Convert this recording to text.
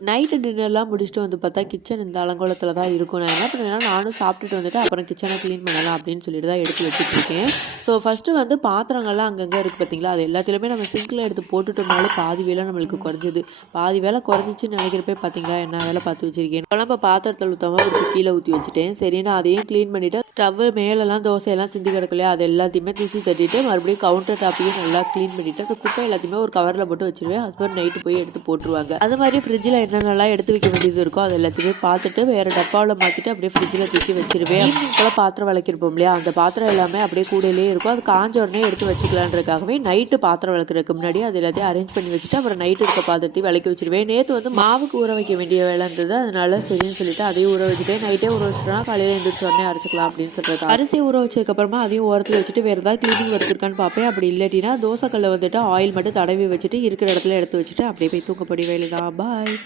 Night டின்னர்லாம் முடிச்சுட்டு வந்து பார்த்தா, கிச்சன் இந்த அலங்கோலத்தில தான் இருக்கும். நான் என்ன பண்ணுவேன்னா, நானும் சாப்பிட்டுட்டு வந்துட்டு, அப்புறம் கிச்சன கிளீன் பண்ணலாம் அப்படின்னு சொல்லிட்டு தான் எடுத்து வச்சுட்டுருக்கேன். ஸோ ஃபர்ஸ்ட்டு வந்து பாத்திரங்கள்லாம் அங்கங்க இருக்கு பார்த்தீங்களா, அது எல்லாத்துலயுமே நம்ம சிங்க்ல எடுத்து போட்டுட்டோம்னாலே பாதி வேலை நம்மளுக்கு குறைஞ்சிது. பாதி வேலை குறைஞ்சிச்சுன்னு நினைக்கிறப்பயே பார்த்தீங்களா, என்ன வேலை பார்த்து வச்சிருக்கேன். குழம்ப பாத்திரத்தில ஊத்தாம வச்சு கீழ ஊத்தி வச்சுட்டேன். சரின்னு அதையும் கிளீன் பண்ணிட்டு, ஸ்டவ்வு மேலலாம் தோசையெல்லாம் சிந்தி கிடக்கு இல்லையா, அது எல்லாத்தையுமே தூசி தட்டிட்டு, மறுபடியும் கவுண்டர் டாப்பையும் நல்லா கிளீன் பண்ணிட்டு, அந்த குப்பை எல்லாத்தையுமே ஒரு கவர்ல போட்டு வச்சுருவேன். ஹஸ்பண்ட் நைட்டு போய் எடுத்து போட்டுருவாங்க. அது மாரி ஃப்ரிட்ஜில என்னென்னலாம் எடுத்து வைக்க வேண்டியது இருக்கோ, அது எல்லாத்தையுமே பார்த்துட்டு, வேற டப்பாவுல மாத்திட்டு அப்படியே ஃப்ரிட்ஜில தூக்கி வச்சுருவேன். ஈவினிங் போல பாத்திரம் விளக்கிருப்போம் இல்லையா, அந்த பாத்திரம் எல்லாமே அப்படியே கூடையிலேயே இருக்கும். அது காஞ்ச உடனே எடுத்து வச்சுக்கலான்றதுக்காகவே நைட்டு பாத்திரம் விளக்குறதுக்கு முன்னாடி அது எல்லாத்தையும் அரேஞ்ச் பண்ணி வச்சுட்டு, அப்புறம் நைட்டு இருக்க பாத்திரத்தையும் விளக்கி வச்சுருவேன். நேத்து வந்து மாவுக்கு ஊற வைக்க வேண்டிய வேலை இருந்தது. அதனால சரின்னு சொல்லிட்டு அதையும் ஊற வச்சுட்டேன். நைட்டே ஊற வச்சுட்டோம்னா காலையில எந்திரிச்ச உடனே அரைச்சுக்கலாம் அப்படின்னு சொல்லிட்டு அரிசி ஊற வச்சதுக்கப்புறமா அதையும் ஓரத்துல வச்சுட்டு வேற ஏதாவது கிளீனிங் ஒர்க் இருக்கான்னு பார்ப்பேன். அப்படி இல்லாட்டினா தோசை கல்ல வந்துட்டு ஆயில் மட்டும் தடவி வச்சுட்டு இருக்கிற இடத்துல எடுத்து வச்சுட்டு அப்படியே போய் தூங்கப்போட வேலைதான். பாய்.